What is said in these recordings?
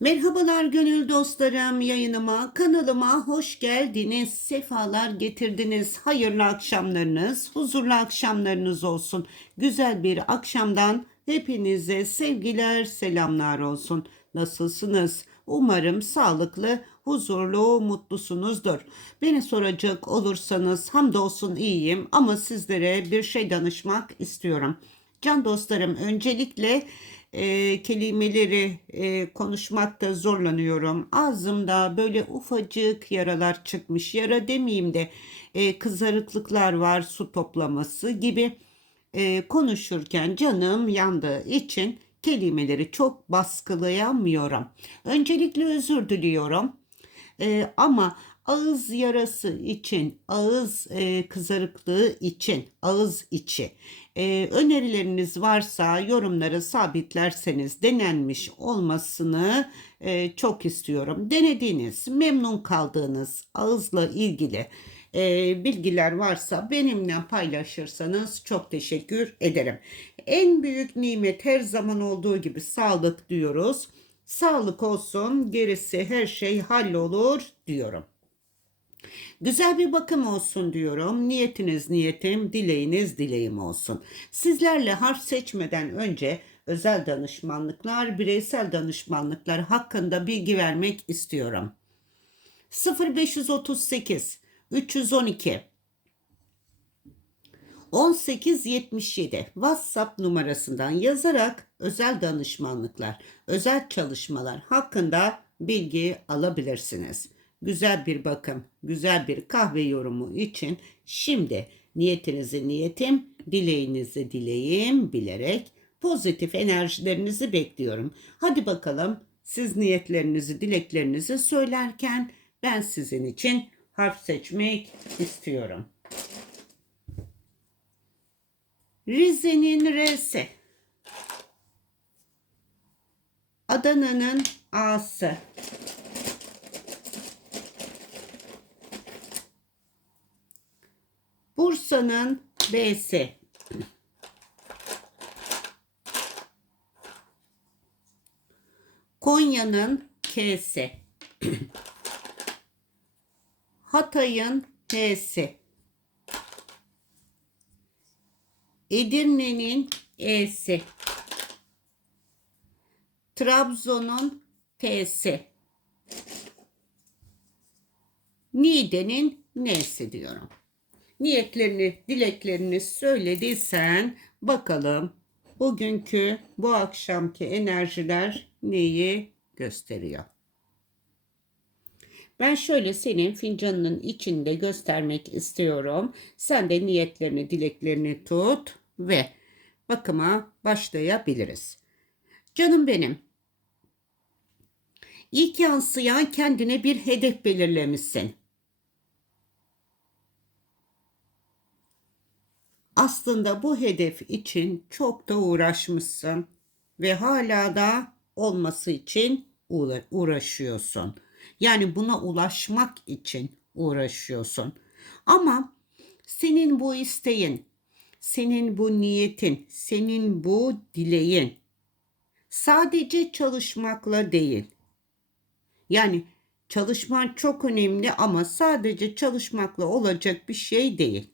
Merhabalar gönül dostlarım yayınıma kanalıma hoş geldiniz. Sefalar getirdiniz. Hayırlı akşamlarınız huzurlu akşamlarınız olsun. Güzel bir akşamdan hepinize sevgiler selamlar olsun. Nasılsınız? Umarım sağlıklı huzurlu mutlusunuzdur. Beni soracak olursanız hamdolsun iyiyim ama sizlere bir şey danışmak istiyorum. Can dostlarım öncelikle e, kelimeleri e, konuşmakta zorlanıyorum. Ağzımda böyle ufacık yaralar çıkmış. Yara demeyeyim de e, kızarıklıklar var, su toplaması gibi e, konuşurken canım yandığı için kelimeleri çok baskılayamıyorum. Öncelikle özür diliyorum. E, ama ağız yarası için, ağız e, kızarıklığı için, ağız içi e, önerileriniz varsa yorumlara sabitlerseniz denenmiş olmasını e, çok istiyorum. Denediğiniz, memnun kaldığınız ağızla ilgili e, bilgiler varsa benimle paylaşırsanız çok teşekkür ederim. En büyük nimet her zaman olduğu gibi sağlık diyoruz. Sağlık olsun, gerisi her şey hallolur diyorum. Güzel bir bakım olsun diyorum. Niyetiniz niyetim, dileğiniz dileğim olsun. Sizlerle harf seçmeden önce özel danışmanlıklar, bireysel danışmanlıklar hakkında bilgi vermek istiyorum. 0538 312 1877 WhatsApp numarasından yazarak özel danışmanlıklar, özel çalışmalar hakkında bilgi alabilirsiniz. Güzel bir bakım, güzel bir kahve yorumu için şimdi niyetinizi niyetim, dileğinizi dileğim bilerek pozitif enerjilerinizi bekliyorum. Hadi bakalım siz niyetlerinizi, dileklerinizi söylerken ben sizin için harf seçmek istiyorum. Rize'nin R'si. Adana'nın A'sı. Bursa'nın B'si. Konya'nın K'si. Hatay'ın H'si. Edirne'nin E'si. Trabzon'un T'si. Niğde'nin N'si diyorum. Niyetlerini, dileklerini söylediysen bakalım bugünkü, bu akşamki enerjiler neyi gösteriyor? Ben şöyle senin fincanının içinde göstermek istiyorum. Sen de niyetlerini, dileklerini tut ve bakıma başlayabiliriz. Canım benim. İlk yansıyan kendine bir hedef belirlemişsin. Aslında bu hedef için çok da uğraşmışsın ve hala da olması için uğraşıyorsun. Yani buna ulaşmak için uğraşıyorsun. Ama senin bu isteğin, senin bu niyetin, senin bu dileğin sadece çalışmakla değil. Yani çalışman çok önemli ama sadece çalışmakla olacak bir şey değil.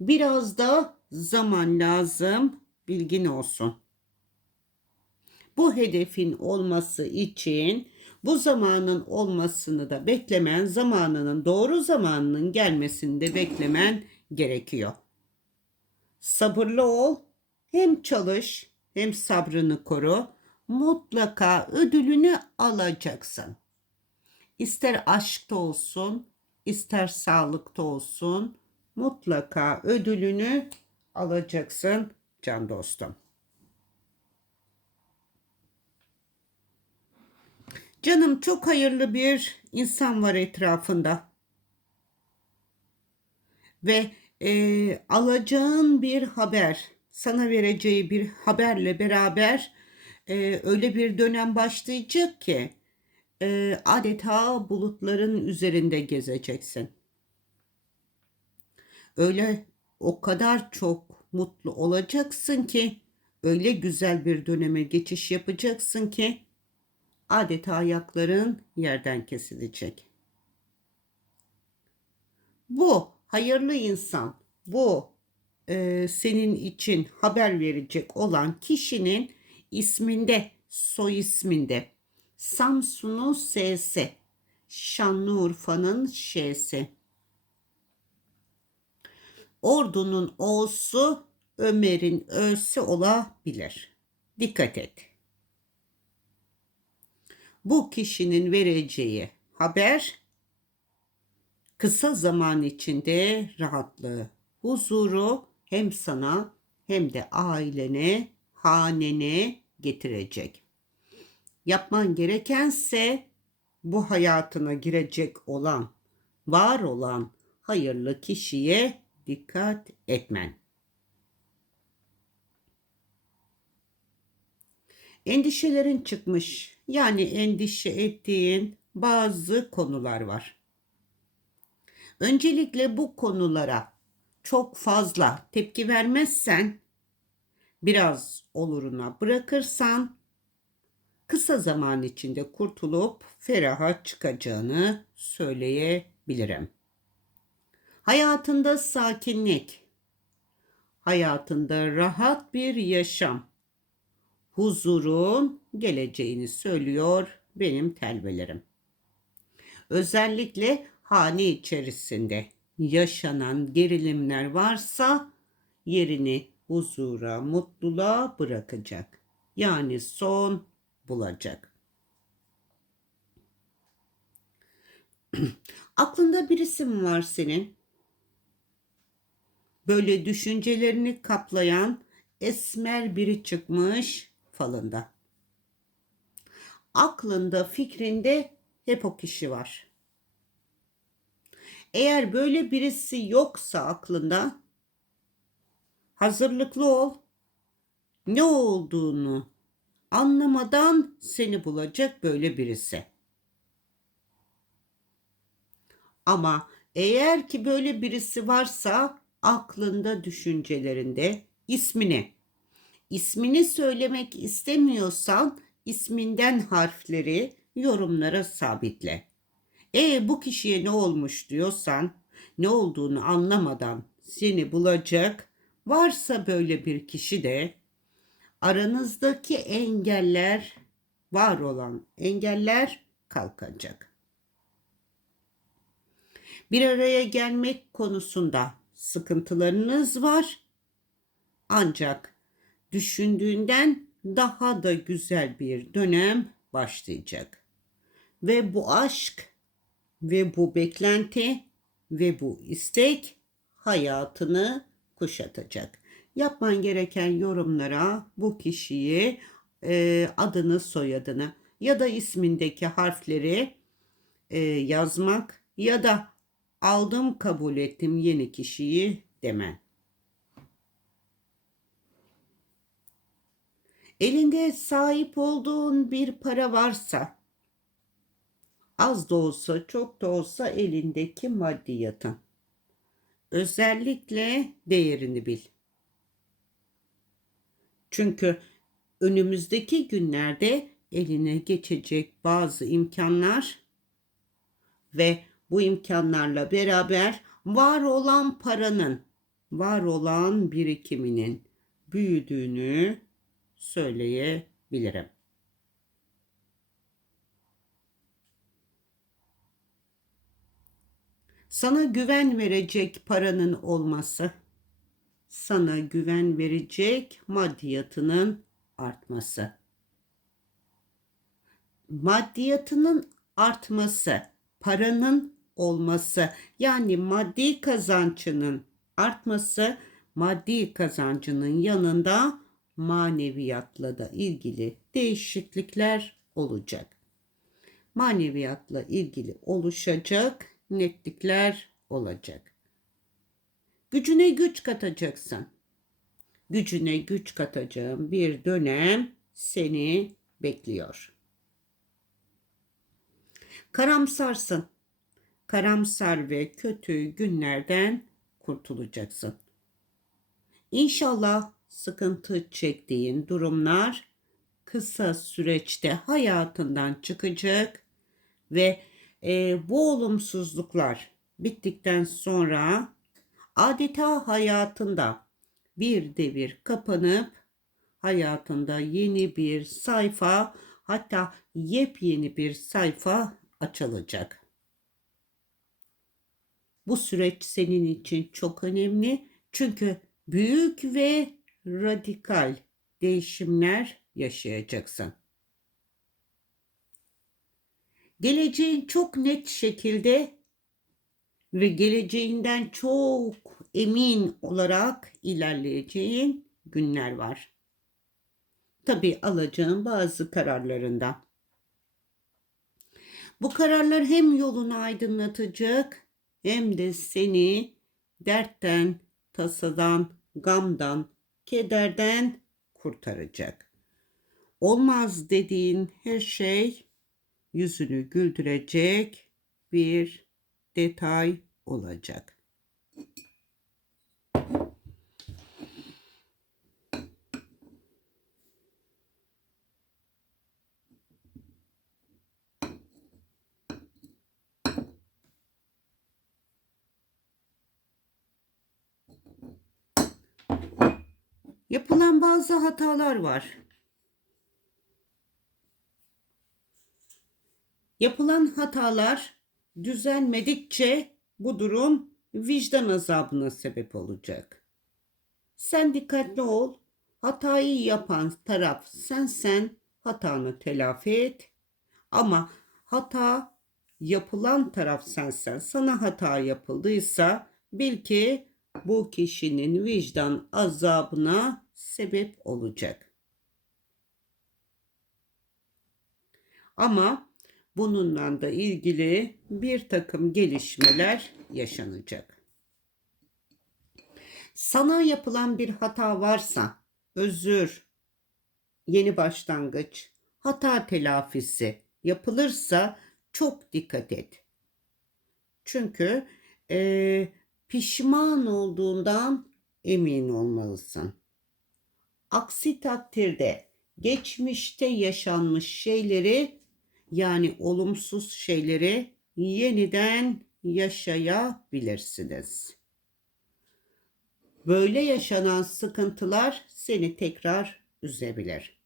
Biraz da zaman lazım, bilgin olsun. Bu hedefin olması için bu zamanın olmasını da beklemen, zamanının doğru zamanının gelmesini de beklemen gerekiyor. Sabırlı ol, hem çalış hem sabrını koru. Mutlaka ödülünü alacaksın. İster aşkta olsun, ister sağlıkta olsun, mutlaka ödülünü alacaksın can dostum. Canım çok hayırlı bir insan var etrafında. Ve e, alacağın bir haber, sana vereceği bir haberle beraber e, öyle bir dönem başlayacak ki e, adeta bulutların üzerinde gezeceksin. Öyle o kadar çok mutlu olacaksın ki öyle güzel bir döneme geçiş yapacaksın ki Adeta ayakların yerden kesilecek. Bu hayırlı insan, bu e, senin için haber verecek olan kişinin isminde, soy isminde Samsun'un S'si, Şanlıurfa'nın Ş'si. Ordu'nun O'su, Ömer'in Ö'sü olabilir. Dikkat et. Bu kişinin vereceği haber kısa zaman içinde rahatlığı, huzuru hem sana hem de ailene, hanene getirecek. Yapman gerekense bu hayatına girecek olan, var olan hayırlı kişiye dikkat etmen. Endişelerin çıkmış. Yani endişe ettiğin bazı konular var. Öncelikle bu konulara çok fazla tepki vermezsen, biraz oluruna bırakırsan kısa zaman içinde kurtulup feraha çıkacağını söyleyebilirim. Hayatında sakinlik, hayatında rahat bir yaşam, huzurun geleceğini söylüyor benim telvelerim. Özellikle hane içerisinde yaşanan gerilimler varsa yerini huzura, mutluluğa bırakacak. Yani son bulacak. Aklında birisi mi var senin? Böyle düşüncelerini kaplayan esmer biri çıkmış falında. Aklında, fikrinde hep o kişi var. Eğer böyle birisi yoksa aklında hazırlıklı ol. Ne olduğunu anlamadan seni bulacak böyle birisi. Ama eğer ki böyle birisi varsa aklında, düşüncelerinde ismini, ismini söylemek istemiyorsan isminden harfleri yorumlara sabitle. E bu kişiye ne olmuş diyorsan ne olduğunu anlamadan seni bulacak. Varsa böyle bir kişi de aranızdaki engeller var olan engeller kalkacak. Bir araya gelmek konusunda sıkıntılarınız var. Ancak düşündüğünden daha da güzel bir dönem başlayacak. Ve bu aşk ve bu beklenti ve bu istek hayatını kuşatacak. Yapman gereken yorumlara bu kişiyi e, adını soyadını ya da ismindeki harfleri e, yazmak ya da aldım kabul ettim yeni kişiyi demen. Elinde sahip olduğun bir para varsa az da olsa çok da olsa elindeki maddiyatın. Özellikle değerini bil. Çünkü önümüzdeki günlerde eline geçecek bazı imkanlar ve bu imkanlarla beraber var olan paranın, var olan birikiminin büyüdüğünü söyleyebilirim. Sana güven verecek paranın olması, sana güven verecek maddiyatının artması. Maddiyatının artması, paranın olması, yani maddi kazancının artması, maddi kazancının yanında maneviyatla da ilgili değişiklikler olacak. Maneviyatla ilgili oluşacak netlikler olacak. Gücüne güç katacaksın. Gücüne güç katacağım bir dönem seni bekliyor. Karamsarsın. Karamsar ve kötü günlerden kurtulacaksın. İnşallah sıkıntı çektiğin durumlar kısa süreçte hayatından çıkacak ve e, bu olumsuzluklar bittikten sonra adeta hayatında bir devir kapanıp hayatında yeni bir sayfa hatta yepyeni bir sayfa açılacak. Bu süreç senin için çok önemli çünkü büyük ve radikal değişimler yaşayacaksın. Geleceğin çok net şekilde ve geleceğinden çok emin olarak ilerleyeceğin günler var. Tabii alacağın bazı kararlarında. Bu kararlar hem yolunu aydınlatacak hem de seni dertten, tasadan, gamdan, kederden kurtaracak. Olmaz dediğin her şey yüzünü güldürecek bir detay olacak. Bazı hatalar var. Yapılan hatalar düzelmedikçe bu durum vicdan azabına sebep olacak. Sen dikkatli ol. Hatayı yapan taraf sensen hatanı telafi et. Ama hata yapılan taraf sensen. Sana hata yapıldıysa bil ki bu kişinin vicdan azabına sebep olacak. Ama bununla da ilgili bir takım gelişmeler yaşanacak. Sana yapılan bir hata varsa özür, yeni başlangıç, hata telafisi yapılırsa çok dikkat et. Çünkü e, pişman olduğundan emin olmalısın. Aksi takdirde geçmişte yaşanmış şeyleri yani olumsuz şeyleri yeniden yaşayabilirsiniz. Böyle yaşanan sıkıntılar seni tekrar üzebilir.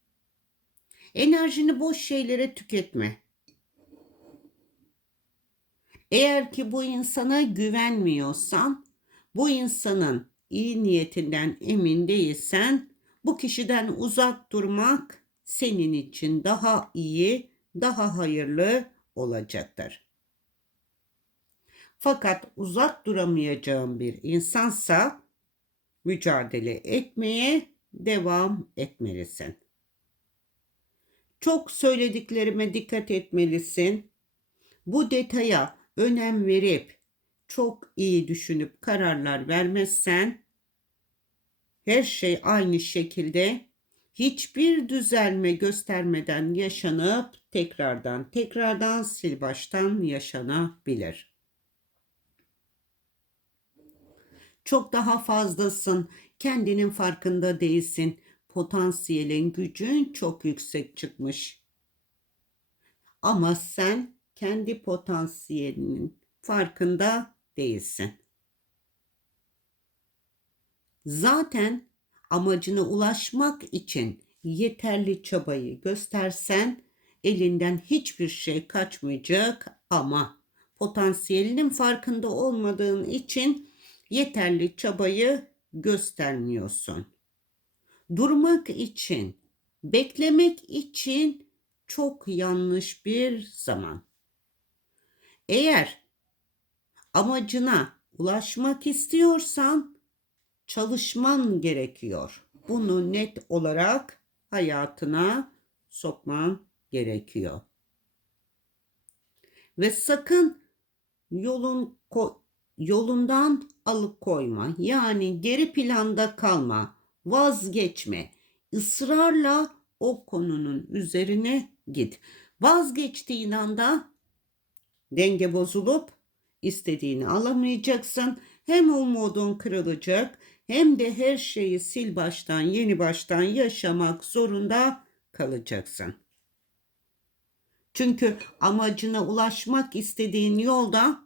Enerjini boş şeylere tüketme. Eğer ki bu insana güvenmiyorsan, bu insanın iyi niyetinden emin değilsen, bu kişiden uzak durmak senin için daha iyi, daha hayırlı olacaktır. Fakat uzak duramayacağın bir insansa mücadele etmeye devam etmelisin. Çok söylediklerime dikkat etmelisin. Bu detaya önem verip çok iyi düşünüp kararlar vermezsen her şey aynı şekilde hiçbir düzelme göstermeden yaşanıp tekrardan tekrardan sil baştan yaşanabilir. Çok daha fazlasın. Kendinin farkında değilsin. Potansiyelin, gücün çok yüksek çıkmış. Ama sen kendi potansiyelinin farkında değilsin. Zaten amacına ulaşmak için yeterli çabayı göstersen elinden hiçbir şey kaçmayacak ama potansiyelinin farkında olmadığın için yeterli çabayı göstermiyorsun. Durmak için, beklemek için çok yanlış bir zaman. Eğer amacına ulaşmak istiyorsan çalışman gerekiyor. Bunu net olarak hayatına sokman gerekiyor. Ve sakın yolun yolundan alıkoyma. Yani geri planda kalma, vazgeçme. Israrla o konunun üzerine git. Vazgeçtiğin anda denge bozulup istediğini alamayacaksın. Hem umudun kırılacak hem de her şeyi sil baştan, yeni baştan yaşamak zorunda kalacaksın. Çünkü amacına ulaşmak istediğin yolda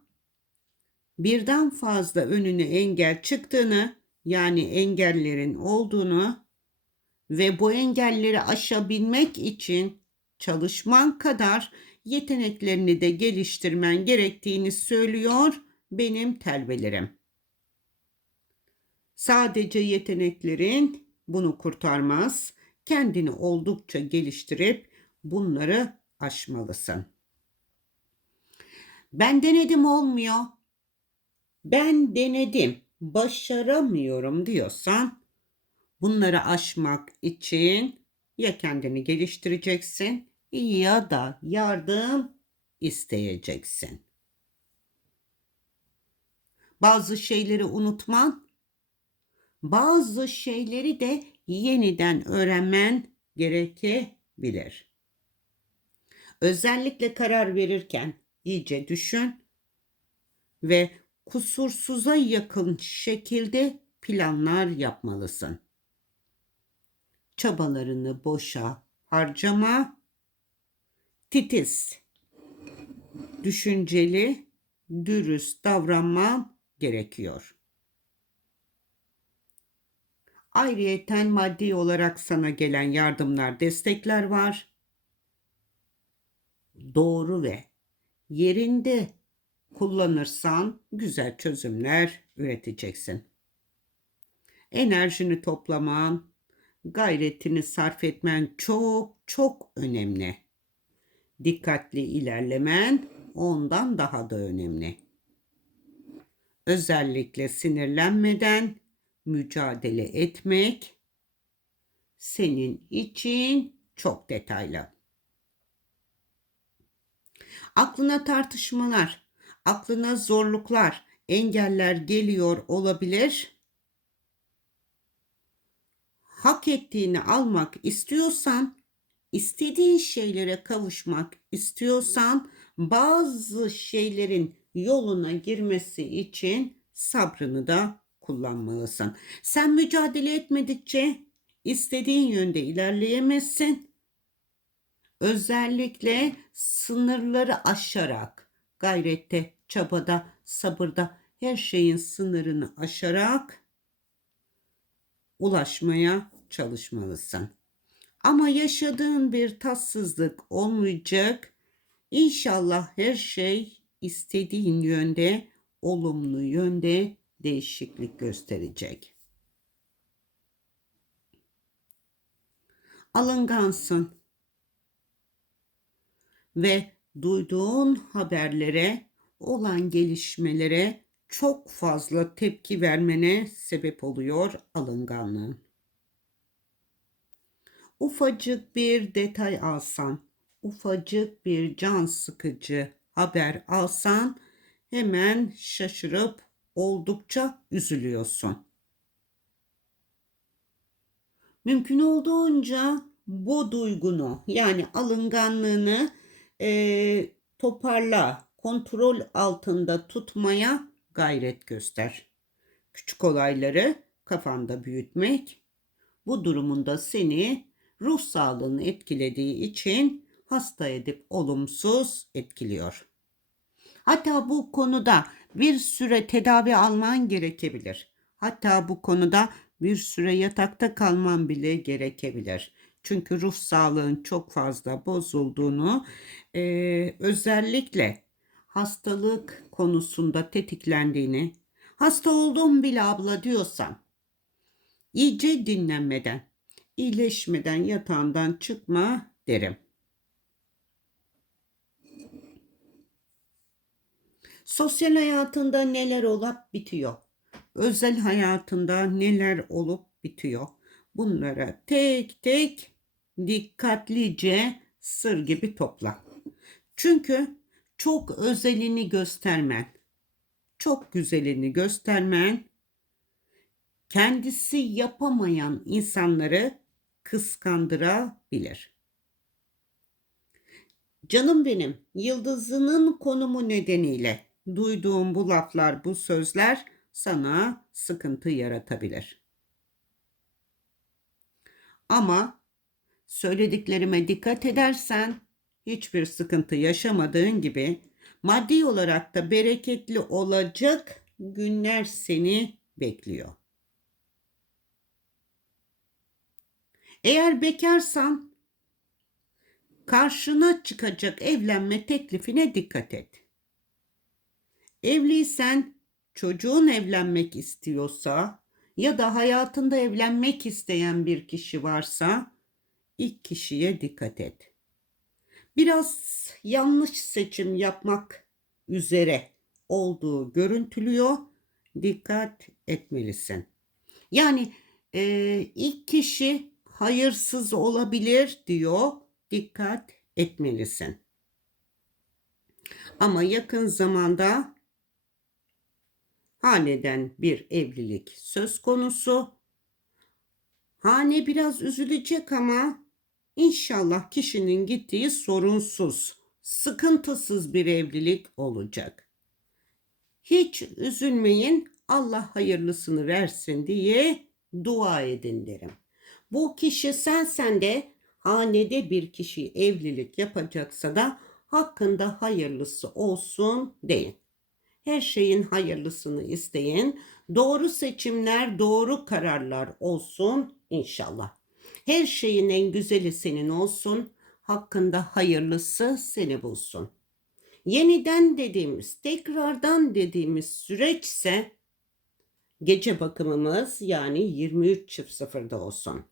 birden fazla önüne engel çıktığını yani engellerin olduğunu ve bu engelleri aşabilmek için çalışman kadar yeteneklerini de geliştirmen gerektiğini söylüyor benim telvelerim. Sadece yeteneklerin bunu kurtarmaz. Kendini oldukça geliştirip bunları aşmalısın. Ben denedim olmuyor. Ben denedim, başaramıyorum diyorsan bunları aşmak için ya kendini geliştireceksin ya da yardım isteyeceksin. Bazı şeyleri unutman, bazı şeyleri de yeniden öğrenmen gerekebilir. Özellikle karar verirken iyice düşün ve kusursuza yakın şekilde planlar yapmalısın. Çabalarını boşa harcama. Titiz, düşünceli, dürüst davranman gerekiyor. Ayrıyeten maddi olarak sana gelen yardımlar, destekler var. Doğru ve yerinde kullanırsan güzel çözümler üreteceksin. Enerjini toplaman, gayretini sarf etmen çok çok önemli. Dikkatli ilerlemen ondan daha da önemli. Özellikle sinirlenmeden mücadele etmek senin için çok detaylı. Aklına tartışmalar, aklına zorluklar, engeller geliyor olabilir. Hak ettiğini almak istiyorsan, istediğin şeylere kavuşmak istiyorsan bazı şeylerin yoluna girmesi için sabrını da kullanmalısın. Sen mücadele etmedikçe istediğin yönde ilerleyemezsin. Özellikle sınırları aşarak, gayrette, çabada, sabırda her şeyin sınırını aşarak ulaşmaya çalışmalısın. Ama yaşadığın bir tatsızlık olmayacak. İnşallah her şey istediğin yönde, olumlu yönde değişiklik gösterecek. Alıngansın ve duyduğun haberlere, olan gelişmelere çok fazla tepki vermene sebep oluyor alınganlığın. Ufacık bir detay alsan, ufacık bir can sıkıcı haber alsan hemen şaşırıp oldukça üzülüyorsun. Mümkün olduğunca bu duygunu yani alınganlığını e, toparla, kontrol altında tutmaya gayret göster. Küçük olayları kafanda büyütmek bu durumunda seni ruh sağlığını etkilediği için hasta edip olumsuz etkiliyor. Hatta bu konuda bir süre tedavi alman gerekebilir. Hatta bu konuda bir süre yatakta kalman bile gerekebilir. Çünkü ruh sağlığın çok fazla bozulduğunu e, özellikle hastalık konusunda tetiklendiğini hasta oldum bile abla diyorsan iyice dinlenmeden iyileşmeden yatağından çıkma derim. Sosyal hayatında neler olup bitiyor? Özel hayatında neler olup bitiyor? Bunlara tek tek dikkatlice sır gibi topla. Çünkü çok özelini göstermen, çok güzelini göstermen kendisi yapamayan insanları kıskandırabilir. Canım benim, yıldızının konumu nedeniyle duyduğum bu laflar, bu sözler sana sıkıntı yaratabilir. Ama söylediklerime dikkat edersen hiçbir sıkıntı yaşamadığın gibi maddi olarak da bereketli olacak günler seni bekliyor. Eğer bekarsan karşına çıkacak evlenme teklifine dikkat et. Evliysen çocuğun evlenmek istiyorsa ya da hayatında evlenmek isteyen bir kişi varsa ilk kişiye dikkat et. Biraz yanlış seçim yapmak üzere olduğu görüntülüyor. Dikkat etmelisin. Yani e, ilk kişi hayırsız olabilir diyor. Dikkat etmelisin. Ama yakın zamanda haneden bir evlilik söz konusu. Hane biraz üzülecek ama inşallah kişinin gittiği sorunsuz, sıkıntısız bir evlilik olacak. Hiç üzülmeyin, Allah hayırlısını versin diye dua edin derim. Bu kişi sensen de hanede bir kişi evlilik yapacaksa da hakkında hayırlısı olsun deyin. Her şeyin hayırlısını isteyin. Doğru seçimler, doğru kararlar olsun inşallah. Her şeyin en güzeli senin olsun. Hakkında hayırlısı seni bulsun. Yeniden dediğimiz, tekrardan dediğimiz süreçse gece bakımımız yani 23.00'da olsun.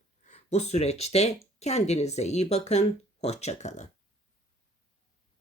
Bu süreçte kendinize iyi bakın, hoşça kalın.